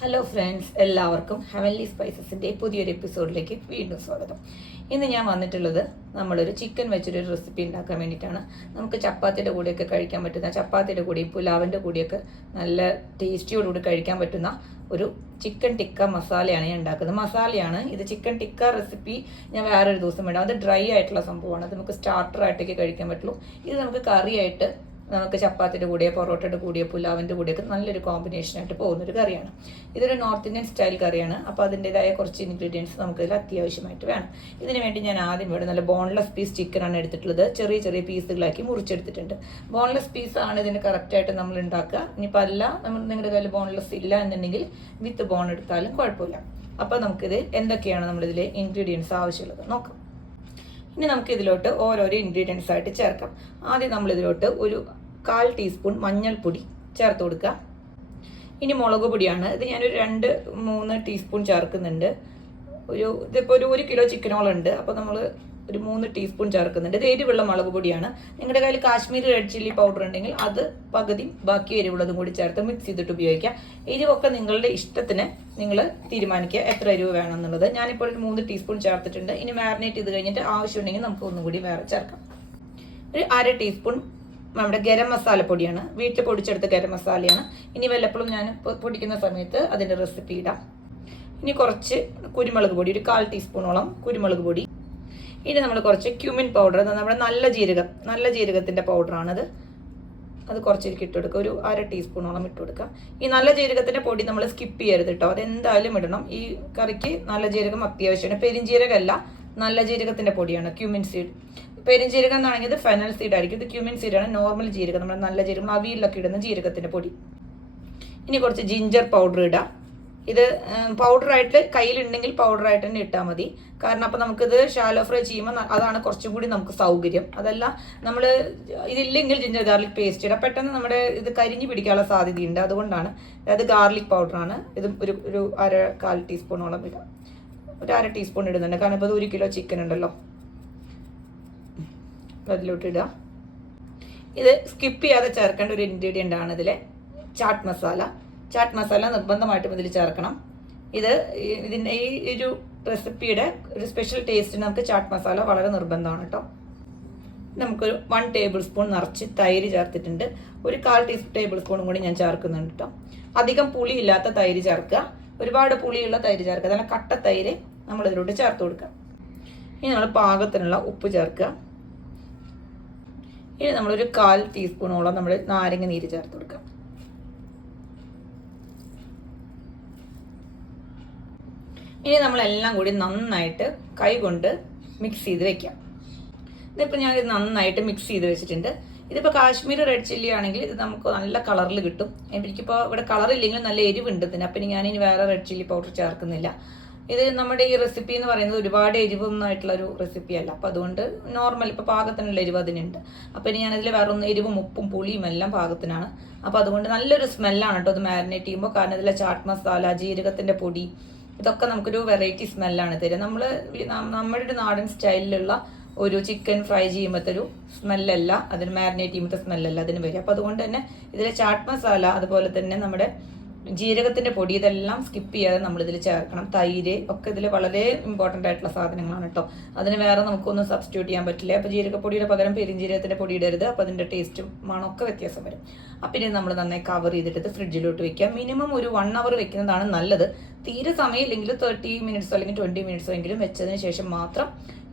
Hello friends എല്ലാവർക്കും heavenly സ്പൈസസിന്റെ പുതിയൊരു എപ്പിസോഡിലേക്ക് വീണ്ടും സ്വാഗതം. ഇന്ന് ഞാൻ വന്നിട്ടുള്ളത് നമ്മളൊരു ചിക്കൻ വെച്ചൊരു റെസിപ്പി ഉണ്ടാക്കാൻ വേണ്ടിയിട്ടാണ്. നമുക്ക് ചപ്പാത്തിയുടെ കൂടെയൊക്കെ കഴിക്കാൻ പറ്റുന്ന ചപ്പാത്തിയുടെ കൂടെയും പുലാവിന്റെ കൂടെയൊക്കെ നല്ല ടേസ്റ്റിയോടുകൂടി കഴിക്കാൻ പറ്റുന്ന ഒരു ചിക്കൻ ടിക്ക മസാലയാണ് ഞാൻ ഉണ്ടാക്കുന്നത്. മസാലയാണ് ഇത് ചിക്കൻ ടിക്ക റെസിപ്പി ഞാൻ വേറൊരു ദിവസം വേണം. അത് ഡ്രൈ ആയിട്ടുള്ള സംഭവമാണ്. അത് നമുക്ക് സ്റ്റാർട്ടർ ആയിട്ടൊക്കെ കഴിക്കാൻ പറ്റുള്ളൂ. ഇത് നമുക്ക് കറിയായിട്ട് നമുക്ക് ചപ്പാത്തിയുടെ കൂടെ പൊറോട്ടയുടെ കൂടെയോ പുലാവിന്റെ കൂടെയൊക്കെ നല്ലൊരു കോമ്പിനേഷനായിട്ട് പോകുന്നൊരു കറിയാണ്. ഇതൊരു നോർത്ത് ഇന്ത്യൻ സ്റ്റൈൽ കറിയാണ്. അപ്പോൾ അതിന്റെതായ കുറച്ച് ഇൻഗ്രീഡിയൻസ് നമുക്ക് ഇതിൽ അത്യാവശ്യമായിട്ട് വേണം. ഇതിന് വേണ്ടി ഞാൻ ആദ്യം ഇവിടെ നല്ല ബോൺലെസ് പീസ് ചിക്കനാണ് എടുത്തിട്ടുള്ളത്. ചെറിയ ചെറിയ പീസുകളാക്കി മുറിച്ചെടുത്തിട്ടുണ്ട്. ബോൺലെസ് പീസാണ് ഇതിന് കറക്റ്റായിട്ട് നമ്മൾ ഉണ്ടാക്കുക. ഇനിയിപ്പോൾ അല്ല നമ്മൾ നിങ്ങളുടെ കയ്യിൽ ബോൺലെസ് ഇല്ല എന്നുണ്ടെങ്കിൽ വിത്ത് ബോൺ എടുത്താലും കുഴപ്പമില്ല. അപ്പോൾ നമുക്കിത് എന്തൊക്കെയാണ് നമ്മളിതിൽ ഇൻഗ്രീഡിയൻസ് ആവശ്യമുള്ളത് നോക്കാം. ഇനി നമുക്ക് ഇതിലോട്ട് ഓരോരോ ഇൻഗ്രീഡിയൻസ് ആയിട്ട് ചേർക്കാം. ആദ്യം നമ്മൾ ഇതിലോട്ട് ഒരു കാൽ ടീസ്പൂൺ മഞ്ഞൾപ്പൊടി ചേർത്ത് കൊടുക്കുക. ഇനി മുളക് പൊടിയാണ്. ഇത് ഞാനൊരു രണ്ട് മൂന്ന് ടീസ്പൂൺ ചേർക്കുന്നുണ്ട്. ഒരു ഇതിപ്പോൾ ഒരു ഒരു കിലോ ചിക്കനോളുണ്ട് അപ്പോൾ നമ്മൾ ഒരു മൂന്ന് ടീസ്പൂൺ ചേർക്കുന്നുണ്ട്. ഇത് എരിവുള്ള മുളക് പൊടിയാണ്. നിങ്ങളുടെ കയ്യിൽ കാശ്മീരി റെഡ് ചില്ലി പൗഡർ ഉണ്ടെങ്കിൽ അത് പകുതി ബാക്കി എരിവുള്ളതും കൂടി ചേർത്ത് മിക്സ് ചെയ്തിട്ട് ഉപയോഗിക്കാം എരിവൊക്കെ നിങ്ങളുടെ ഇഷ്ടത്തിന് നിങ്ങൾ തീരുമാനിക്കുക എത്ര എരിവ് വേണമെന്നുള്ളത് ഞാനിപ്പോൾ ഒരു മൂന്ന് ടീസ്പൂൺ ചേർത്തിട്ടുണ്ട്. ഇനി മാരിനേറ്റ് ചെയ്ത് കഴിഞ്ഞിട്ട് ആവശ്യമുണ്ടെങ്കിൽ നമുക്ക് ഒന്നും കൂടി വേറെ ചേർക്കാം. ഒരു അര ടീസ്പൂൺ നമ്മുടെ ഗരം മസാല പൊടിയാണ്. വീട്ടിൽ പൊടിച്ചെടുത്ത ഗരം മസാലയാണ്. ഇനി വല്ലപ്പോഴും ഞാൻ പൊടിക്കുന്ന സമയത്ത് അതിന്റെ റെസിപ്പി ഇടാം. ഇനി കുറച്ച് കുരുമുളക് പൊടി ഒരു കാൽ ടീസ്പൂണോളം കുരുമുളക് പൊടി. ഇനി നമ്മൾ കുറച്ച് ക്യൂമിൻ പൗഡർ നമ്മുടെ നല്ല ജീരകം നല്ല ജീരകത്തിന്റെ പൗഡറാണത് അത് കുറച്ചിരിക്കും ഇട്ട് കൊടുക്കുക ഒരു അര ടീസ്പൂണോളം ഇട്ട് കൊടുക്കുക ഈ നല്ല ജീരകത്തിന്റെ പൊടി നമ്മൾ സ്കിപ്പ് ചെയ്യരുത് കേട്ടോ അതെന്തായാലും ഇടണം. ഈ കറിക്ക് നല്ല ജീരകം അത്യാവശ്യമാണ്. പെരിഞ്ജീരകമല്ല നല്ല ജീരകത്തിന്റെ പൊടിയാണ് ക്യൂമിൻ സീഡ് പെരിഞ്ജീരകം എന്ന് ഇത് ഫെനൽ സീഡ് ആയിരിക്കും. ഇത് ക്യൂമിൻ സീഡാണ് നോർമൽ ജീരകം. നമ്മുടെ നല്ല ജീരകം. അവിയലിലൊക്കെ ഇടുന്ന ജീരകത്തിന്റെ പൊടി. ഇനി കുറച്ച് ജിഞ്ചർ പൗഡർ ഇടാം. ഇത് പൗഡറായിട്ട് കയ്യിലുണ്ടെങ്കിൽ പൗഡറായിട്ട് തന്നെ ഇട്ടാൽ മതി. കാരണം അപ്പോൾ നമുക്കിത് ഷാലോ ഫ്രൈ ചെയ്യുമ്പോൾ അതാണ് കുറച്ചും കൂടി നമുക്ക് സൗകര്യം. അതല്ല നമ്മൾ ഇതില്ലെങ്കിൽ ജിഞ്ചർ ഗാർലിക് പേസ്റ്റ് ഇടാം. പെട്ടെന്ന് നമ്മുടെ ഇത് കരിഞ്ഞു പിടിക്കാനുള്ള സാധ്യതയുണ്ട്. അതുകൊണ്ടാണ്. അതായത് ഗാർലിക് പൗഡറാണ് ഇത് ഒരു ഒരു അര കാൽ ടീസ്പൂണോളം ഇടാം. ഒരു അര ടീസ്പൂൺ ഇടുന്നുണ്ട്. കാരണം ഇപ്പോൾ ഒരു കിലോ ചിക്കൻ ഉണ്ടല്ലോ. അതിലോട്ട് ഇടുക ഇത് സ്കിപ്പ് ചെയ്യാതെ ചേർക്കേണ്ട ഒരു ഇൻഗ്രീഡിയന്റ് ആണ് ഇതിലെ ചാട്ട് മസാല ചാട്ട് മസാല നിർബന്ധമായിട്ടും ഇതിൽ ചേർക്കണം. ഇത് ഇതിന്റെ ഈ ഒരു റെസിപ്പിയുടെ ഒരു സ്പെഷ്യൽ ടേസ്റ്റിന് നമുക്ക് ചാട്ട് മസാല വളരെ നിർബന്ധമാണ് കേട്ടോ. നമുക്കൊരു വൺ ടേബിൾ സ്പൂൺ നിറച്ച് തൈര് ചേർത്തിട്ടുണ്ട്. ഒരു കാൽ ടീ ടേബിൾ സ്പൂണും കൂടി ഞാൻ ചേർക്കുന്നുണ്ട് കേട്ടോ. അധികം പുളി ഇല്ലാത്ത തൈര് ചേർക്കുക. ഒരുപാട് പുളിയുള്ള തൈര് ചേർക്കുക. നല്ല കട്ട തൈര് നമ്മൾ ഇതിലോട്ട് ചേർത്ത് കൊടുക്കുക. ഇനി നമ്മൾ പാകത്തിനുള്ള ഉപ്പ് ചേർക്കുക. ഇനി നമ്മളൊരു കാൽ ടീസ്പൂണോളം നമ്മൾ നാരങ്ങ നീര് ചേർത്ത് കൊടുക്കാം. ഇനി നമ്മളെല്ലാം കൂടി നന്നായിട്ട് കൈ കൊണ്ട് മിക്സ് ചെയ്ത് വെക്കാം. ഇതിപ്പോൾ ഞാൻ ഇത് നന്നായിട്ട് മിക്സ് ചെയ്ത് വെച്ചിട്ടുണ്ട്. ഇതിപ്പോൾ കാശ്മീർ റെഡ് ചില്ലി ആണെങ്കിൽ ഇത് നമുക്ക് നല്ല കളറിൽ കിട്ടും. എനിക്കിപ്പോൾ ഇവിടെ കളർ ഇല്ലെങ്കിലും നല്ല എരിവുണ്ട് ഇതിന്. അപ്പം ഞാൻ ഇനി വേറെ റെഡ് ചില്ലി പൗഡർ ചേർക്കുന്നില്ല. ഇത് നമ്മുടെ ഈ റെസിപ്പി എന്ന് പറയുന്നത് ഒരുപാട് എരിവൊന്നും ആയിട്ടുള്ള ഒരു റെസിപ്പി അല്ല. അപ്പോൾ അതുകൊണ്ട് നോർമൽ ഇപ്പോൾ പാകത്തിനുള്ള എരിവ് അതിനുണ്ട്. അപ്പോൾ ഇനി ഞാനതിൽ വേറൊന്നും എരിവും ഉപ്പും പുളിയും എല്ലാം പാകത്തിനാണ്. അപ്പോൾ അതുകൊണ്ട് നല്ലൊരു സ്മെല്ലാണ് കേട്ടോ അത് മാരിനേറ്റ് ചെയ്യുമ്പോൾ കാരണം ഇതിലെ ചാട്ട് മസാല ജീരകത്തിന്റെ പൊടി ഇതൊക്കെ നമുക്കൊരു വെറൈറ്റി സ്മെല്ലാണ് തരിക. നമ്മൾ നമ്മുടെ ഒരു നാടൻ സ്റ്റൈലിലുള്ള ഒരു ചിക്കൻ ഫ്രൈ ചെയ്യുമ്പോഴത്തെ ഒരു സ്മെല്ലല്ല അതിന് മാരിനേറ്റ് ചെയ്യുമ്പോഴത്തെ സ്മെല്ലല്ല അതിന് വരിക. അപ്പോൾ അതുകൊണ്ട് തന്നെ ഇതിലെ ചാട്ട് മസാല അതുപോലെ തന്നെ നമ്മുടെ ജീരകത്തിന്റെ പൊടി ഇതെല്ലാം സ്കിപ്പ് ചെയ്യാതെ നമ്മൾ ഇതിൽ ചേർക്കണം. തൈര് ഒക്കെ ഇതിൽ വളരെ ഇമ്പോർട്ടന്റ് ആയിട്ടുള്ള സാധനങ്ങളാണ് കേട്ടോ അതിന് വേറെ നമുക്കൊന്നും സബ്സ്റ്റിറ്റ്യൂട്ട് ചെയ്യാൻ പറ്റില്ല. അപ്പോൾ ജീരകപ്പൊടിയുടെ പകരം പെരിഞ്ജീരകത്തിന്റെ പൊടി ഇടരുത്. അപ്പോൾ അതിന്റെ ടേസ്റ്റും മണമൊക്കെ വ്യത്യാസം വരും. അപ്പം ഇനി നമ്മൾ നന്നായി കവർ ചെയ്തിട്ട് ഫ്രിഡ്ജിലോട്ട് വെക്കുക. മിനിമം ഒരു വൺ അവർ വെക്കുന്നതാണ് നല്ലത്. തീരെ സമയമില്ലെങ്കിൽ തേർട്ടി മിനിറ്റ്സോ അല്ലെങ്കിൽ ട്വന്റി മിനിറ്റ്സോ എങ്കിലും വെച്ചതിന് ശേഷം മാത്രം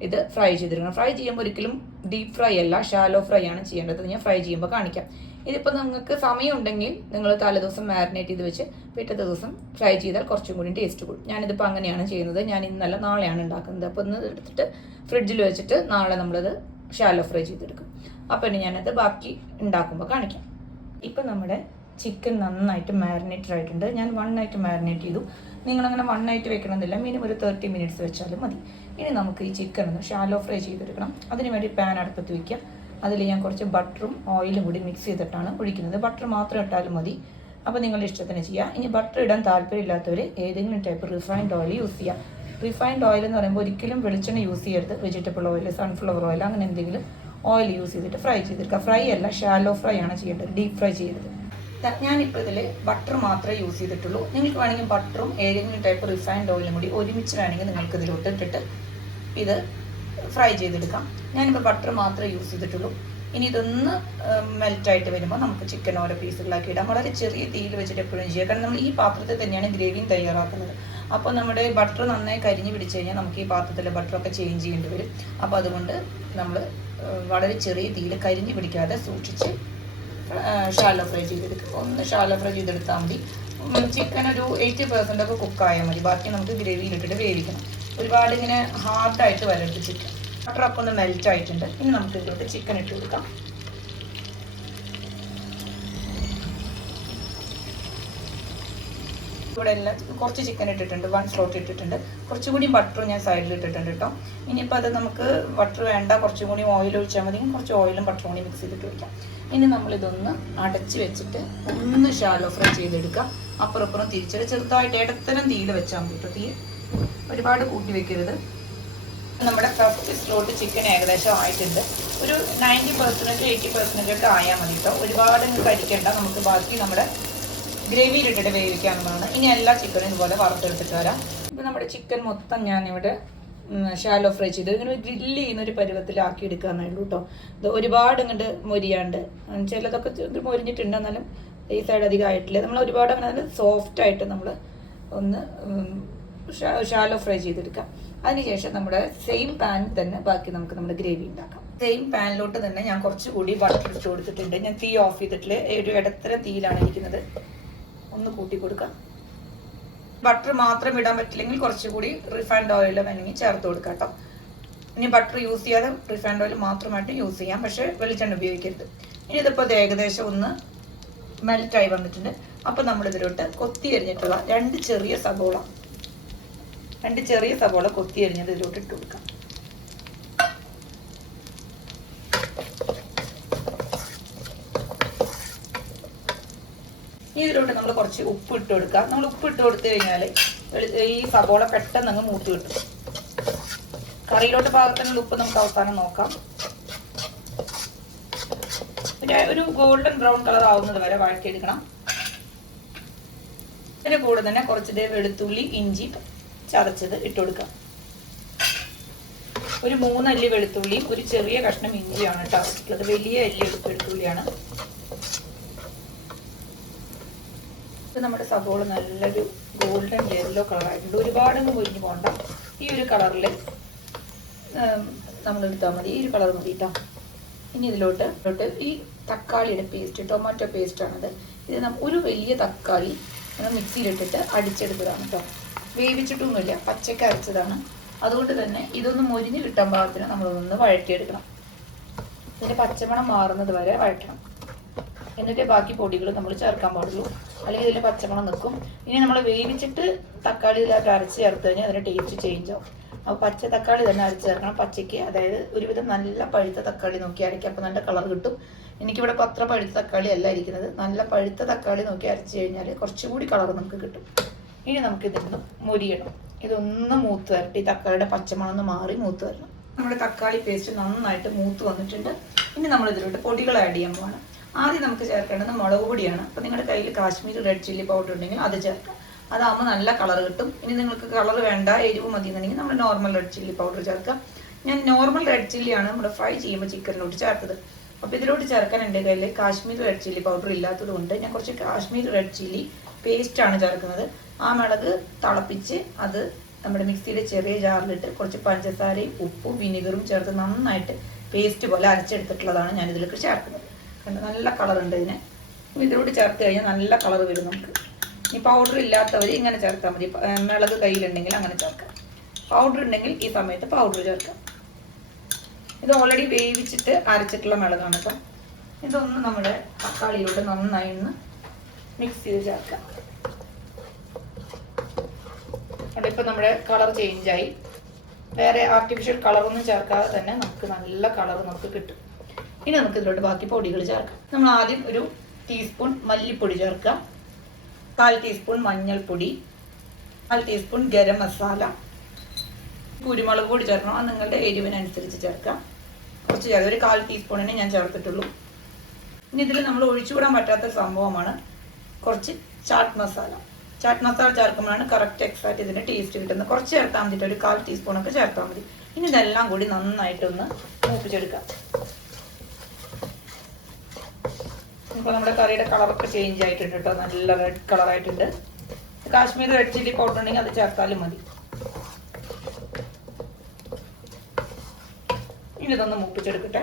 ഇത് ഫ്രൈ ചെയ്തിരിക്കണം ഫ്രൈ ചെയ്യുമ്പോൾ ഒരിക്കലും ഡീപ്പ് ഫ്രൈ അല്ല ഷാലോ ഫ്രൈ ആണ് ചെയ്യേണ്ടത്. ഞാൻ ഫ്രൈ ചെയ്യുമ്പോൾ കാണിക്കാം. ഇതിപ്പോൾ നിങ്ങൾക്ക് സമയമുണ്ടെങ്കിൽ നിങ്ങൾ തലേദിവസം മാരിനേറ്റ് ചെയ്ത് വെച്ച് പിറ്റത്തെ ദിവസം ഫ്രൈ ചെയ്താൽ കുറച്ചും കൂടി ടേസ്റ്റ് കൂടും. ഞാനിതിപ്പോൾ അങ്ങനെയാണ് ചെയ്യുന്നത്. ഞാൻ ഇന്നല്ല നാളെയാണ് ഉണ്ടാക്കുന്നത്. അപ്പോൾ ഇന്ന് എടുത്തിട്ട് ഫ്രിഡ്ജിൽ വെച്ചിട്ട് നാളെ നമ്മളത് ഷാലോ ഫ്രൈ ചെയ്തെടുക്കും. അപ്പോൾ ഇനി ഞാനത് ബാക്കി ഉണ്ടാക്കുമ്പോൾ കാണിക്കാം. ഇപ്പം നമ്മുടെ ചിക്കൻ നന്നായിട്ട് മാരിനേറ്റഡ് ആയിട്ടുണ്ട്. ഞാൻ വൺ നൈറ്റ് മാരിനേറ്റ് ചെയ്തു. നിങ്ങളങ്ങനെ വൺ നൈറ്റ് വെക്കണമെന്നില്ല. മിനിമം ഒരു തേർട്ടി മിനിറ്റ്സ് വെച്ചാലും മതി. ഇനി നമുക്ക് ഈ ചിക്കൻ ഒന്ന് ഷാലോ ഫ്രൈ ചെയ്തെടുക്കണം. അതിനുവേണ്ടി പാൻ അടുപ്പത്ത് വയ്ക്കുക അതിൽ ഞാൻ കുറച്ച് ബട്ടറും ഓയിലും കൂടി മിക്സ് ചെയ്തിട്ടാണ് ഒഴിക്കുന്നത്. ബട്ടർ മാത്രം ഇട്ടാലും മതി. അപ്പോൾ നിങ്ങളുടെ ഇഷ്ടത്തിന് ചെയ്യുക ഇനി ബട്ടർ ഇടാൻ താല്പര്യമില്ലാത്തവർ ഏതെങ്കിലും ടൈപ്പ് റിഫൈൻഡ് ഓയിൽ യൂസ് ചെയ്യുക റിഫൈൻഡ് ഓയിൽ എന്ന് പറയുമ്പോൾ ഒരിക്കലും വെളിച്ചെണ്ണ യൂസ് ചെയ്യരുത്. വെജിറ്റബിൾ ഓയിൽ സൺഫ്ലവർ ഓയിൽ അങ്ങനെ എന്തെങ്കിലും ഓയിൽ യൂസ് ചെയ്തിട്ട് ഫ്രൈ ചെയ്തെടുക്കുക. ഫ്രൈ അല്ല ഷാലോ ഫ്രൈ ആണ് ചെയ്യേണ്ടത്. ഡീപ്പ് ഫ്രൈ ചെയ്യരുത്. ഞാനിപ്പോൾ ഇതിൽ ബട്ടർ മാത്രമേ യൂസ് ചെയ്തിട്ടുള്ളൂ. നിങ്ങൾക്ക് വേണമെങ്കിൽ ബട്ടറും ഏതെങ്കിലും ടൈപ്പ് റിഫൈൻഡ് ഓയിലും കൂടി ഒരുമിച്ച് വേണമെങ്കിൽ നിങ്ങൾക്ക് ഇതിലോട്ട് ഇട്ടിട്ട് ഇത് ഫ്രൈ ചെയ്തെടുക്കാം. ഞാനിപ്പോൾ ബട്ടർ മാത്രമേ യൂസ് ചെയ്തിട്ടുള്ളൂ. ഇനി ഇതൊന്ന് മെൽറ്റായിട്ട് വരുമ്പോൾ നമുക്ക് ചിക്കൻ ഓരോ പീസുകളാക്കി ഇടാം. വളരെ ചെറിയ തീയിൽ വെച്ചിട്ട് എപ്പോഴും ചെയ്യുക കാരണം നമ്മൾ ഈ പാത്രത്തിൽ തന്നെയാണ് ഗ്രേവിയും തയ്യാറാക്കുന്നത്. അപ്പോൾ നമ്മുടെ ബട്ടർ നന്നായി കരിഞ്ഞു പിടിച്ച് കഴിഞ്ഞാൽ നമുക്ക് ഈ പാത്രത്തിലെ ബട്ടറൊക്കെ ചേഞ്ച് ചെയ്യേണ്ടി വരും. അപ്പോൾ അതുകൊണ്ട് നമ്മൾ വളരെ ചെറിയ തീയിൽ കരിഞ്ഞു പിടിക്കാതെ സൂക്ഷിച്ച് ഷാലോ ഫ്രൈ ചെയ്തെടുക്കുക. ഒന്ന് ഷാലോ ഫ്രൈ ചെയ്തെടുത്താൽ മതി. ചിക്കൻ ഒരു എയ്റ്റി പെർസെന്റ് ഒക്കെ കുക്കായാൽ മതി. ബാക്കി നമുക്ക് ഗ്രേവിയിലിട്ടിട്ട് വേവിക്കണം. ഒരുപാട് ഇങ്ങനെ ഹാർഡായിട്ട് വരരുത് ചിക്കൻ ബട്ടറൊക്കെ ഒന്ന് മെൽറ്റ് ആയിട്ടുണ്ട്. ഇനി നമുക്ക് ഇതിലോട്ട് ചിക്കൻ ഇട്ട് കൊടുക്കാം. ഇവിടെ എല്ലാം കുറച്ച് ചിക്കൻ ഇട്ടിട്ടുണ്ട് വൺ സ്ലോട്ട് ഇട്ടിട്ടുണ്ട്. കുറച്ചുകൂടി ബട്ടർ ഞാൻ സൈഡിൽ ഇട്ടിട്ടുണ്ട് കേട്ടോ. ഇനിയിപ്പോൾ അത് നമുക്ക് ബട്ടർ വേണ്ട കുറച്ചും കൂടി ഓയിൽ ഒഴിച്ചാൽ മതി. കുറച്ച് ഓയിലും ബട്ടറും കൂടി മിക്സ് ചെയ്തിട്ട് ഒഴിക്കാം. ഇനി നമ്മളിതൊന്ന് അടച്ച് വെച്ചിട്ട് ഒന്ന് ഷാലോ ഫ്രൈ ചെയ്തെടുക്കാം. അപ്പുറപ്പുറം അപ്പുറം തിരിച്ചിട്ട് ചെറുതായിട്ട് ഇടത്തരം തീയിൽ വെച്ചാൽ മതി കേട്ടോ തീ. ഒരുപാട് കൂട്ടി വെക്കരുത്. നമ്മുടെ കപ്പ് സ്ലോട്ട് ചിക്കൻ ഏകദേശം ആയിട്ടുണ്ട്. ഒരു നയന്റി പെർസെന്റേജ് എയ്റ്റി പെർസെന്റേജ് ഒക്കെ ആയാൽ മതി കേട്ടോ ഒരുപാട് കരിക്കണ്ട നമുക്ക് ബാക്കി നമ്മുടെ ഗ്രേവിയിലിട്ടിട്ട് വേവിക്കാവുന്നതാണ്. ഇനി എല്ലാ ചിക്കനും ഇതുപോലെ വറുത്തെടുത്തിട്ട് വരാം. ഇപ്പം നമ്മുടെ ചിക്കൻ മൊത്തം ഞാനിവിടെ ഷാലോ ഫ്രൈ ചെയ്ത് ഇങ്ങനെ ഗ്രില്ല് ചെയ്യുന്ന ഒരു പരുവത്തിലാക്കി എടുക്കാന്നേ ഉള്ളൂ കേട്ടോ ഇത് ഒരുപാട് ഇങ്ങോട്ട് മൊരിയാണ്ട്. ചിലതൊക്കെ മൊരിഞ്ഞിട്ടുണ്ട്. എന്നാലും ഈ സൈഡ് അധികം ആയിട്ടില്ല. നമ്മൾ ഒരുപാട് അങ്ങനെ സോഫ്റ്റ് ആയിട്ട് നമ്മൾ ഒന്ന് ഷാലോ ഫ്രൈ ചെയ്തെടുക്കാം. അതിനുശേഷം നമ്മുടെ സെയിം പാൻ തന്നെ ബാക്കി നമുക്ക് നമ്മുടെ ഗ്രേവി ഉണ്ടാക്കാം. സെയിം പാനിലോട്ട് തന്നെ ഞാൻ കുറച്ച് കൂടി ബട്ടർ ഇട്ട് കൊടുത്തിട്ടുണ്ട്. ഞാൻ തീ ഓഫ് ചെയ്തിട്ടില്ല? ഒരു ഇടത്തര തീയിലാണ് ഇരിക്കുന്നത്. ഒന്ന് കൂട്ടി കൊടുക്കാം. ബട്ടർ മാത്രം ഇടാൻ പറ്റില്ലെങ്കിൽ കുറച്ചുകൂടി റിഫൈൻഡ് ഓയിൽ വേണമെങ്കിൽ ചേർത്ത് കൊടുക്കാം കേട്ടോ. ഇനി ബട്ടർ യൂസ് ചെയ്യാതെ റിഫൈൻഡ് ഓയിൽ മാത്രമായിട്ട് യൂസ് ചെയ്യാം. പക്ഷേ വെളിച്ചെണ്ണ ഉപയോഗിക്കരുത്. ഇനി ഇതിപ്പോൾ ഇത് ഏകദേശം ഒന്ന് മെൽറ്റായി വന്നിട്ടുണ്ട്. അപ്പോൾ നമ്മൾ ഇതിലോട്ട് കൊത്തി എറിഞ്ഞിട്ടുള്ള രണ്ട് ചെറിയ സബോള രണ്ട് ചെറിയ സവോള കൊത്തി അരിഞ്ഞത് ഇതിലോട്ട് ഇട്ട് കൊടുക്കാം. ഇതിലോട്ട് നമ്മൾ കുറച്ച് ഉപ്പ് ഇട്ട് കൊടുക്കാം. നമ്മൾ ഉപ്പ് ഇട്ട് കൊടുത്തു കഴിഞ്ഞാൽ ഈ സവോള പെട്ടെന്ന് അങ്ങ് മൂത്ത് കിട്ടും. കറിയിലോട്ട് പാകത്തിനുള്ള ഉപ്പ് നമുക്ക് അവസാനം നോക്കാം. പിന്നെ ഒരു ഗോൾഡൻ ബ്രൗൺ കളർ ആവുന്നത് വരെ വഴറ്റിയെടുക്കണം. അതിന് കൂടെ തന്നെ കുറച്ച് വെളുത്തുള്ളി ഇഞ്ചി ചതച്ചത് ഇട്ട് കൊടുക്കാം. ഒരു മൂന്നല്ലി വെളുത്തുള്ളിയും ഒരു ചെറിയ കഷ്ണം ഇഞ്ചിയാണ് കേട്ടോ അത് വലിയ അല്ലി വെളുത്തുള്ളിയാണ് ഇത് നമ്മുടെ സബോള നല്ലൊരു ഗോൾഡൻ യെല്ലോ കളറായിട്ടുണ്ട് ഒരുപാടൊന്നും പൊരിഞ്ഞു പോകണ്ട ഈ ഒരു കളറിൽ നമ്മൾ എടുത്താൽ മതി. ഈ ഒരു കളർ മതി കേട്ടോ ഇനി ഇതിലോട്ട് ഇതിലോട്ട് ഈ തക്കാളിയുടെ പേസ്റ്റ് ടൊമാറ്റോ പേസ്റ്റ് ആണത്. ഇത് ഒരു വലിയ തക്കാളി നമ്മൾ മിക്സിയിലിട്ടിട്ട് അടിച്ചെടുത്തതാണ് കേട്ടോ വേവിച്ചിട്ടൊന്നുമില്ല. പച്ചക്ക് അരച്ചതാണ്. അതുകൊണ്ട് തന്നെ ഇതൊന്ന് മുരിഞ്ഞ് കിട്ടാൻ പാകത്തിന് നമ്മളൊന്ന് വഴറ്റിയെടുക്കണം. പിന്നെ പച്ചമണം മാറുന്നത് വരെ വഴറ്റണം. എന്നിട്ട് ബാക്കി പൊടികൾ നമ്മൾ ചേർക്കാൻ പാടുള്ളൂ. അല്ലെങ്കിൽ ഇതിൽ പച്ചമണം നിൽക്കും. ഇനി നമ്മൾ വേവിച്ചിട്ട് തക്കാളി ഇതിലൊക്കെ അരച്ച് ചേർത്ത് കഴിഞ്ഞാൽ അതിന്റെ ടേസ്റ്റ് ചേഞ്ച് ആവും. അപ്പോൾ പച്ച തക്കാളി തന്നെ അരച്ച് ചേർക്കണം പച്ചയ്ക്ക്. അതായത് ഒരുവിധം നല്ല പഴുത്ത തക്കാളി നോക്കി അരയ്ക്കുക അപ്പോൾ നല്ല കളർ കിട്ടും. എനിക്കിവിടെ അത്ര പഴുത്ത തക്കാളി അല്ല ഇരിക്കുന്നത്. നല്ല പഴുത്ത തക്കാളി നോക്കി അരച്ച് കഴിഞ്ഞാൽ കുറച്ചുകൂടി കളർ നമുക്ക് കിട്ടും. ഇനി നമുക്ക് ഇതൊന്ന് മൊരിയണം. ഇതൊന്ന് മൂത്ത് വരട്ടെ. തക്കാളിയുടെ പച്ചമണം മാറി മൂത്ത് വരണം. നമ്മുടെ തക്കാളി പേസ്റ്റ് നന്നായിട്ട് മൂത്ത് വന്നിട്ടുണ്ട്. ഇനി നമ്മൾ ഇതിലോട്ട് പൊടികൾ ആഡ് ചെയ്യാൻ പോവാണ്. ആദ്യം നമുക്ക് ചേർക്കേണ്ടത് മുളക് പൊടിയാണ്. അപ്പോൾ നിങ്ങളുടെ കയ്യിൽ കാശ്മീരി റെഡ് ചില്ലി പൗഡർ ഉണ്ടെങ്കിൽ അത് ചേർക്കാം. അതാകുമ്പോൾ നല്ല കളർ കിട്ടും. ഇനി നിങ്ങൾക്ക് കളർ വേണ്ട എരിവ് മതി എന്നുണ്ടെങ്കിൽ നമ്മൾ നോർമൽ റെഡ് ചില്ലി പൗഡർ ചേർക്കാം. ഞാൻ നോർമൽ റെഡ് ചില്ലിയാണ് നമ്മൾ ഫ്രൈ ചെയ്യുമ്പോൾ ചിക്കനിലോട്ട് ചേർത്തത്. അപ്പോൾ ഇതിലോട്ട് ചേർക്കാൻ എന്റെ കയ്യിൽ കാശ്മീർ റെഡ് ചില്ലി പൗഡർ ഇല്ലാത്തത് കൊണ്ട് ഞാൻ കുറച്ച് കാശ്മീർ റെഡ് ചില്ലി പേസ്റ്റ് ആണ് ചേർക്കുന്നത്. ആ മുളക് തിളപ്പിച്ച് അത് നമ്മുടെ മിക്സിയുടെ ചെറിയ ജാറിലിട്ട് കുറച്ച് പഞ്ചസാരയും ഉപ്പും വിനീഗറും ചേർത്ത് നന്നായിട്ട് പേസ്റ്റ് പോലെ അരച്ചെടുത്തിട്ടുള്ളതാണ് ഞാൻ ഇതിലേക്ക് ചേർക്കുന്നത്. കണ്ട്? നല്ല കളർ ഉണ്ട് ഇതിന്. ഇതിലോട്ട് ഇതിലൂടെ ചേർത്ത് കഴിഞ്ഞാൽ നല്ല കളർ വരും നമുക്ക്. ഈ പൗഡർ ഇല്ലാത്തവർ ഇങ്ങനെ ചേർത്താൽ മതി. മിളക് കയ്യിലുണ്ടെങ്കിൽ അങ്ങനെ ചേർക്കാം. പൗഡർ ഉണ്ടെങ്കിൽ ഈ സമയത്ത് പൗഡർ ചേർക്കാം. ഇത് ഓൾറെഡി വേവിച്ചിട്ട് അരച്ചിട്ടുള്ള മിളകാണ് അപ്പം ഇതൊന്ന് നമ്മുടെ തക്കാളിയിലോട്ട് നന്നായി ഒന്ന് മിക്സ് ചെയ്ത് ചേർക്കാം. ഇപ്പം നമ്മുടെ കളർ ചേഞ്ചായി വേറെ ആർട്ടിഫിഷ്യൽ കളറൊന്നും ചേർക്കാതെ തന്നെ നമുക്ക് നല്ല കളർ നമുക്ക് കിട്ടും. ഇനി നമുക്ക് ഇതിലോട്ട് ബാക്കി പൊടികൾ ചേർക്കാം. നമ്മൾ ആദ്യം ഒരു ടീസ്പൂൺ മല്ലിപ്പൊടി ചേർക്കാം. കാൽ ടീസ്പൂൺ മഞ്ഞൾപ്പൊടി. കാൽ ടീസ്പൂൺ ഗരം മസാല. കുരുമുളക് പൊടി ചേർക്കണം. അത് നിങ്ങളുടെ എരിവിനനുസരിച്ച് ചേർക്കാം. കുറച്ച് ചേർത്ത് ഒരു കാൽ ടീസ്പൂണിനെ ഞാൻ ചേർത്തിട്ടുള്ളൂ. ഇനി ഇതിൽ നമ്മൾ ഒഴിച്ചുകൂടാൻ പറ്റാത്ത സംഭവമാണ് കുറച്ച് ചാട്ട് മസാല. ചാട്ട് മസാല ചേർക്കുമ്പോഴാണ് കറക്റ്റ് എക്സാക്റ്റ് ഇതിന്റെ ടേസ്റ്റ് കിട്ടുന്നത്. കുറച്ച് ചേർത്താൽ മതി ഒരു കാൽ ടീസ്പൂണൊക്കെ ചേർത്താൽ മതി. ഇനി ഇതെല്ലാം കൂടി നന്നായിട്ടൊന്ന് മൂപ്പിച്ചെടുക്കാം. ഇപ്പോൾ നമ്മുടെ കറിയുടെ കളറൊക്കെ ചേഞ്ച് ആയിട്ടുണ്ട് കേട്ടോ നല്ല റെഡ് കളറായിട്ടുണ്ട് കാശ്മീർ റെഡ് ചില്ലി പൗഡർ ഉണ്ടെങ്കിൽ അത് ചേർത്താലും മതി. ഇനി ഇതൊന്ന് മൂപ്പിച്ചെടുക്കട്ടെ.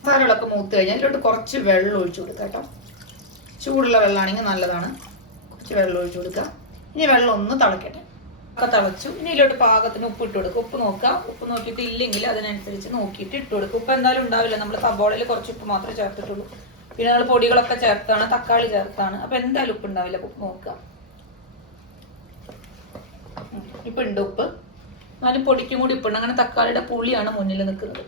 മസാലകളൊക്കെ മൂത്ത് കഴിഞ്ഞാൽ ഇതിലോട്ട് കുറച്ച് വെള്ളം ഒഴിച്ചു കൊടുക്കുക കേട്ടോ. ചൂടുള്ള വെള്ളമാണെങ്കിൽ നല്ലതാണ്. കുറച്ച് വെള്ളം ഒഴിച്ചു കൊടുക്കാം ഇനി വെള്ളം ഒന്ന് തിളക്കട്ടെ. ഒക്കെ തിളച്ചു. ഇനി ഇതിലോട്ട് പാകത്തിന് ഉപ്പ് ഇട്ട് കൊടുക്കുക. ഉപ്പ് നോക്കുക. ഉപ്പ് നോക്കിയിട്ട് ഇല്ലെങ്കിൽ അതിനനുസരിച്ച് നോക്കിയിട്ട് ഇട്ട് കൊടുക്കുക. ഉപ്പ് എന്തായാലും ഉണ്ടാവില്ല. നമ്മൾ സബോളയിൽ കുറച്ച് ഉപ്പ് മാത്രമേ ചേർത്തിട്ടുള്ളൂ. പിന്നെ നമ്മൾ പൊടികളൊക്കെ ചേർത്താണ് തക്കാളി ചേർത്താണ് അപ്പൊ എന്തായാലും ഉപ്പ് ഉണ്ടാവില്ല. ഉപ്പ് നോക്കുക. ഇപ്പം ഉണ്ട് ഉപ്പ്. എന്നാലും പൊടിക്കും കൂടി ഉപ്പുണ്ട് അങ്ങനെ തക്കാളിയുടെ പുളിയാണ് മുന്നിൽ നിൽക്കുന്നത്.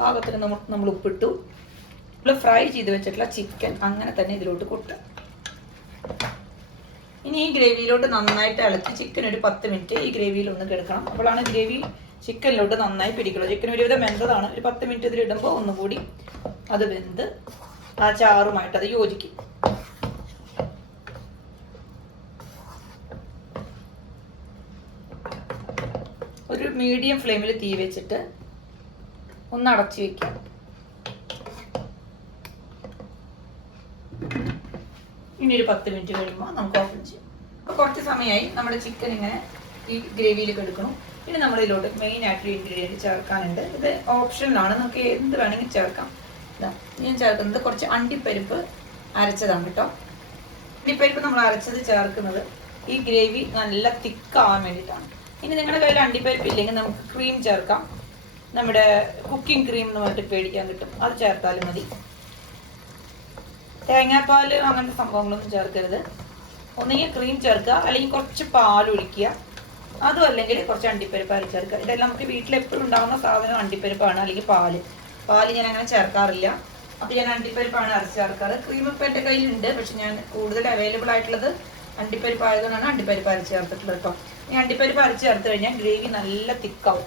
പാകത്തിന് നമ്മൾ നമ്മൾ ഉപ്പിട്ടു. നമ്മൾ ഫ്രൈ ചെയ്ത് വെച്ചിട്ടുള്ള ചിക്കൻ അങ്ങനെ തന്നെ ഇതിലോട്ട് കൊട്ടുക. ഇനി ഈ ഗ്രേവിയിലോട്ട് നന്നായിട്ട് ഇളക്കി ചിക്കൻ ഒരു പത്ത് മിനിറ്റ് ഈ ഗ്രേവിയിൽ ഒന്ന് കിടക്കണം. അപ്പോഴാണ് ഗ്രേവി ചിക്കനിലോട്ട് നന്നായി പിടിക്കുള്ളൂ ചിക്കൻ ഒരുവിധം വെന്തതാണ്. ഒരു പത്ത് മിനിറ്റ് ഇതിലിടുമ്പോൾ ഒന്നുകൂടി അത് വെന്ത് ആ ചാറുമായിട്ട് അത് യോജിക്കും. ഒരു മീഡിയം ഫ്ലെയിമിൽ തീ വെച്ചിട്ട് ഒന്ന് അടച്ചു വെക്കാം ഇനി ഒരു പത്ത് മിനിറ്റ് കഴിയുമ്പോൾ നമുക്ക് ഓപ്പൺ ചെയ്യാം. അപ്പോൾ കുറച്ച് സമയമായി നമ്മുടെ ചിക്കൻ ഇങ്ങനെ ഈ ഗ്രേവിയിൽ എടുക്കണം ഇനി നമ്മൾ ഇതിലോട്ട് മെയിൻ ആയിട്ടുള്ള ഇൻഗ്രീഡിയന്റ് ചേർക്കാനുണ്ട്. ഇത് ഓപ്ഷനിലാണ് നമുക്ക് എന്ത് വേണമെങ്കിൽ ചേർക്കാം. ഞാൻ ചേർക്കുന്നത് കുറച്ച് അണ്ടിപ്പരിപ്പ് അരച്ചതാണ് കേട്ടോ. അണ്ടിപ്പരിപ്പ് നമ്മൾ അരച്ചത് ചേർക്കുന്നത് ഈ ഗ്രേവി നല്ല തിക്കാവാൻ വേണ്ടിയിട്ടാണ്. ഇനി നിങ്ങളുടെ കയ്യിൽ അണ്ടിപ്പരിപ്പ് ഇല്ലെങ്കിൽ നമുക്ക് ക്രീം ചേർക്കാം. നമ്മുടെ കുക്കിംഗ് ക്രീം എന്ന് പറഞ്ഞിട്ട് പേടിക്കാൻ കിട്ടും. അത് ചേർത്താലും മതി. തേങ്ങാപ്പാൽ അങ്ങനത്തെ സംഭവങ്ങളൊന്നും ചേർക്കരുത്. ഒന്നുകിൽ ക്രീം ചേർക്കുക അല്ലെങ്കിൽ കുറച്ച് പാൽ ഒഴിക്കുക. അതും അല്ലെങ്കിൽ കുറച്ച് അണ്ടിപ്പരിപ്പ് അരി ചേർക്കുക. ഇതെല്ലാം നമുക്ക് വീട്ടിൽ എപ്പോഴും ഉണ്ടാകുന്ന സാധനം അണ്ടിപ്പരിപ്പാണ് അല്ലെങ്കിൽ പാൽ. പാൽ ഞാൻ അങ്ങനെ ചേർക്കാറില്ല. അപ്പോൾ ഞാൻ അണ്ടിപ്പരിപ്പാണ് അരച്ച് ചേർക്കാറ്. ക്രീം ഇപ്പം എന്റെ കയ്യിലുണ്ട് പക്ഷെ ഞാൻ കൂടുതൽ അവൈലബിൾ ആയിട്ടുള്ളത് അണ്ടിപ്പരിപ്പ് ആയതുകൊണ്ടാണ് അണ്ടിപ്പരിപ്പ് അരച്ച് ചേർത്തിട്ടുള്ളത് കേട്ടോ. ഈ അണ്ടിപ്പരിപ്പ് അരച്ച് ചേർത്ത് കഴിഞ്ഞാൽ ഗ്രേവി നല്ല തിക്കാവും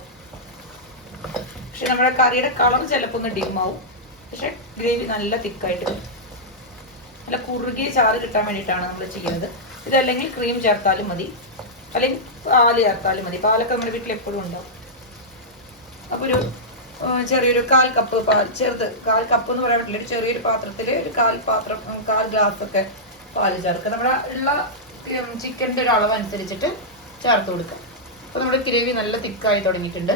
പക്ഷെ നമ്മുടെ കറിയുടെ കളർ ചിലപ്പോൾ ഒന്ന് ഡിമാവും പക്ഷെ ഗ്രേവി നല്ല തിക്കായിട്ട് നല്ല കുറുകിയ ചാറ് കിട്ടാൻ വേണ്ടിയിട്ടാണ് നമ്മൾ ചെയ്യുന്നത്. ഇതല്ലെങ്കിൽ ക്രീം ചേർത്താലും മതി. അല്ലെങ്കിൽ പാൽ ചേർത്താലും മതി. പാലൊക്കെ നമ്മുടെ വീട്ടിൽ എപ്പോഴും ഉണ്ടാവും. അപ്പോൾ ഒരു ചെറിയൊരു കാൽ കപ്പ് പാൽ ചെറുത് കാൽ കപ്പ് എന്ന് പറയാൻ പറ്റില്ല. ഒരു ചെറിയൊരു പാത്രത്തിൽ ഒരു കാൽ പാത്രം കാൽ ഗ്ലാസ് ഒക്കെ പാൽ ചേർക്കുക. നമ്മുടെ ഉള്ള ചിക്കന്റെ ഒരു അളവ് അനുസരിച്ചിട്ട് ചേർത്ത് കൊടുക്കുക. അപ്പോൾ നമ്മുടെ ഗ്രേവി നല്ല തിക്കായി തുടങ്ങിയിട്ടുണ്ട്.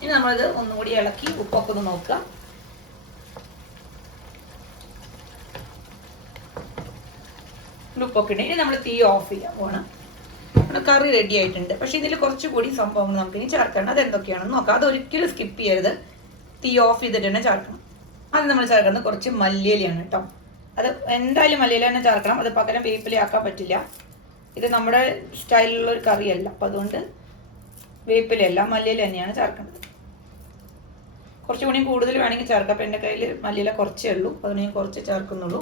ഇനി നമ്മളിത് ഒന്നുകൂടി ഇളക്കി ഉപ്പൊക്കെ ഒന്ന് നോക്കുക. ഉപ്പൊക്കെ ഉണ്ട്. ഇനി നമ്മൾ തീ ഓഫ് ചെയ്യാൻ പോകണം കറി റെഡി ആയിട്ടുണ്ട്. പക്ഷെ ഇതിൽ കുറച്ചുകൂടി സംഭവങ്ങൾ നമുക്ക് ഇനി ചേർക്കണം. അത് എന്തൊക്കെയാണെന്ന് നോക്കാം. അത് ഒരിക്കലും സ്കിപ്പ് ചെയ്യരുത്. തീ ഓഫ് ചെയ്തിട്ട് തന്നെ ചേർക്കണം. അത് നമ്മൾ ചേർക്കുന്നത് കുറച്ച് മല്ലിയിലയാണ് കേട്ടോ. അത് എന്തായാലും മല്ലിയില തന്നെ ചേർക്കണം. അത് പകരം വേപ്പിലയാക്കാൻ പറ്റില്ല. ഇത് നമ്മുടെ സ്റ്റൈലിലുള്ള ഒരു കറിയല്ല. അപ്പം അതുകൊണ്ട് വേപ്പിലയല്ല മല്ലിയില തന്നെയാണ് ചേർക്കേണ്ടത് കുറച്ചുകൂടി കൂടുതൽ വേണമെങ്കിൽ ചേർക്കാം. അപ്പം എന്റെ കയ്യിൽ മല്ലിയില കുറച്ചേ ഉള്ളൂ. അതുകൊണ്ട് ഞാൻ കുറച്ച് ചേർക്കുന്നുള്ളൂ.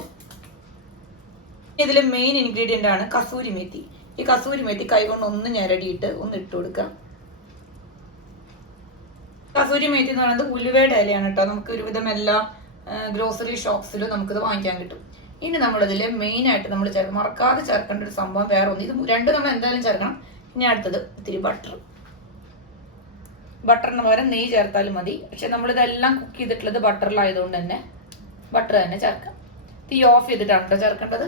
ഇതിൽ മെയിൻ ഇൻഗ്രീഡിയന്റ് ആണ് കസൂരി മേത്തി. ഈ കസൂരി മേത്തി കൈകൊണ്ട് ഒന്ന് ഞരടിയിട്ട് ഒന്ന് ഇട്ട് കൊടുക്കാം. കസൂരി മേത്തി എന്ന് പറയുന്നത് ഉലുവയുടെ ഇലയാണ് കേട്ടോ. നമുക്ക് ഒരുവിധം എല്ലാ ഗ്രോസറി ഷോപ്സിലും നമുക്കിത് വാങ്ങിക്കാൻ കിട്ടും. ഇനി നമ്മളിതിൽ മെയിൻ ആയിട്ട് നമ്മൾ ചേർക്കും മറക്കാതെ ചേർക്കേണ്ട ഒരു സംഭവം വേറെ ഒന്ന് ഇത് രണ്ട് നമ്മൾ എന്തായാലും ചേർക്കണം. ഇനി അടുത്തത് ഇത്തിരി ബട്ടർ ബട്ടറിന് പകരം നെയ്യ് ചേർത്താലും മതി. പക്ഷെ നമ്മളിതെല്ലാം കുക്ക് ചെയ്തിട്ടുള്ളത് ബട്ടറിലായതുകൊണ്ട് തന്നെ ബട്ടർ തന്നെ ചേർക്കാം. തീ ഓഫ് ചെയ്തിട്ടാണ് കേട്ടോ ചേർക്കേണ്ടത്.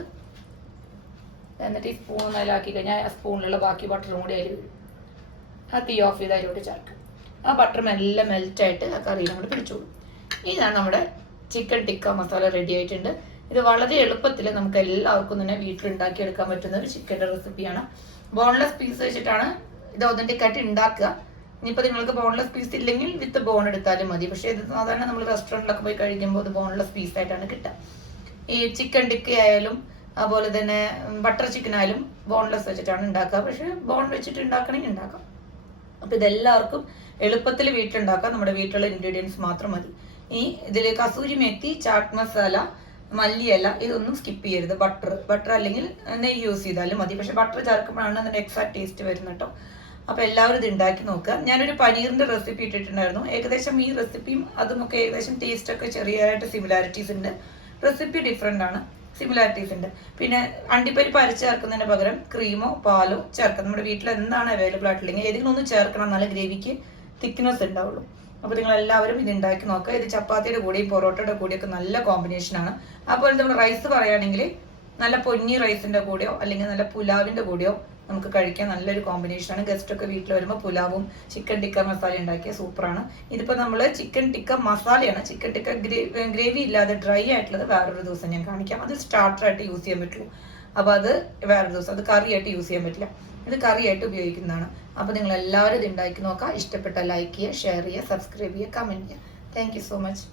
എന്നിട്ട് ഈ സ്പൂൺ അതിലാക്കി കഴിഞ്ഞാൽ ആ സ്പൂണിലുള്ള ബാക്കി ബട്ടറും കൂടി അതിൽ ആ തീ ഓഫ് ചെയ്ത് അതിലോട്ട് ചേർക്കാം. ആ ബട്ടർ മെല്ലെ മെൽറ്റായിട്ട് ആ കറിയിൽ നമ്മൾ പിടിച്ചോളും. ഇതാണ് നമ്മുടെ ചിക്കൻ ടിക്ക മസാല റെഡി ആയിട്ടുണ്ട്. ഇത് വളരെ എളുപ്പത്തിൽ നമുക്ക് എല്ലാവർക്കും തന്നെ വീട്ടിലുണ്ടാക്കി എടുക്കാൻ പറ്റുന്ന ഒരു ചിക്കന്റെ റെസിപ്പിയാണ് ബോൺലെസ് പീസ് വെച്ചിട്ടാണ് ഇത് ഒതന്റിക് ആയിട്ട് ഉണ്ടാക്കുക. ഇനിയിപ്പോൾ നിങ്ങൾക്ക് ബോൺലെസ് പീസ് ഇല്ലെങ്കിൽ വിത്ത് ബോൺ എടുത്താലും മതി. പക്ഷേ ഇത് സാധാരണ നമ്മൾ റെസ്റ്റോറന്റിലൊക്കെ പോയി കഴിക്കുമ്പോൾ ഇത് ബോൺലെസ് പീസ് ആയിട്ടാണ് കിട്ടുക. ഈ ചിക്കൻ ടിക്ക ആയാലും അതുപോലെ തന്നെ ബട്ടർ ചിക്കൻ ആയാലും ബോൺലെസ് വെച്ചിട്ടാണ് ഉണ്ടാക്കുക. പക്ഷേ ബോൺ വെച്ചിട്ട് ഉണ്ടാക്കണമെങ്കിൽ ഉണ്ടാക്കാം. അപ്പോൾ ഇതെല്ലാവർക്കും എളുപ്പത്തിൽ വീട്ടിലുണ്ടാക്കാം. നമ്മുടെ വീട്ടിലുള്ള ഇൻഗ്രീഡിയൻസ് മാത്രം മതി. ഈ ഇതിൽ കസൂരി മെത്തി ചാട്ട് മസാല മല്ലിയല ഇതൊന്നും സ്കിപ്പ് ചെയ്യരുത്. ബട്ടർ ബട്ടർ അല്ലെങ്കിൽ നെയ്യ് യൂസ് ചെയ്താലും മതി. പക്ഷെ ബട്ടർ ചേർക്കുമ്പോഴാണ് അതിന്റെ എക്സാക്ട് ടേസ്റ്റ് വരുന്നത് കേട്ടോ. അപ്പോൾ എല്ലാവരും ഇത് ഉണ്ടാക്കി നോക്കുക. ഞാനൊരു പനീറിന്റെ റെസിപ്പി ഇട്ടിട്ടുണ്ടായിരുന്നു. ഏകദേശം ഈ റെസിപ്പിയും അതുമൊക്കെ ഏകദേശം ടേസ്റ്റ് ഒക്കെ ചെറിയതായിട്ട് സിമിലാരിറ്റീസ് ഉണ്ട്. റെസിപ്പി ഡിഫറെന്റ് ആണ്. സിമിലാരിറ്റീസ് ഉണ്ട്. പിന്നെ അണ്ടിപ്പരിപ്പ് അരച്ച് ചേർക്കുന്നതിന് പകരം ക്രീമോ പാലോ ചേർക്കാം. നമ്മുടെ വീട്ടിൽ എന്താണ് അവൈലബിൾ ആയിട്ടില്ലെങ്കിൽ ഏതെങ്കിലും ഒന്ന് ചേർക്കണം. എന്നാലും ഗ്രേവിക്ക് തിക്നെസ് ഉണ്ടാവുള്ളൂ. അപ്പോൾ നിങ്ങൾ എല്ലാവരും ഇത് ഉണ്ടാക്കി നോക്കുക. ഇത് ചപ്പാത്തിയുടെ കൂടെയും പൊറോട്ടയുടെ കൂടെയൊക്കെ നല്ല കോമ്പിനേഷൻ ആണ്. അതുപോലെ നമ്മൾ റൈസ് പറയുകയാണെങ്കിൽ നല്ല പൊന്നി റൈസിന്റെ കൂടെയോ അല്ലെങ്കിൽ നല്ല പുലാവിന്റെ കൂടെയോ നമുക്ക് കഴിക്കാൻ നല്ലൊരു കോമ്പിനേഷൻ ആണ്. ഗസ്റ്റ് ഒക്കെ വീട്ടിൽ വരുമ്പോൾ പുലാവും ചിക്കൻ ടിക്ക മസാല ഉണ്ടാക്കിയ സൂപ്പറാണ് ഇതിപ്പോൾ നമ്മൾ ചിക്കൻ ടിക്ക മസാലയാണ് ചിക്കൻ ടിക്ക ഗ്രേവി ഇല്ലാതെ ഡ്രൈ ആയിട്ടുള്ളത് വേറൊരു ദിവസം ഞാൻ കാണിക്കാം. അത് സ്റ്റാർട്ടറായിട്ട് യൂസ് ചെയ്യാൻ പറ്റുള്ളൂ അപ്പോൾ അത് വേറൊരു ദിവസം അത് കറിയായിട്ട് യൂസ് ചെയ്യാൻ പറ്റില്ല. ഇത് കറിയായിട്ട് ഉപയോഗിക്കുന്നതാണ്. അപ്പോൾ നിങ്ങൾ എല്ലാവരും ഇത് ഉണ്ടാക്കി നോക്കുക ഇഷ്ടപ്പെട്ട ലൈക്ക് ചെയ്യുക ഷെയർ ചെയ്യുക സബ്സ്ക്രൈബ് ചെയ്യുക കമന്റ് ചെയ്യുക. Thank so much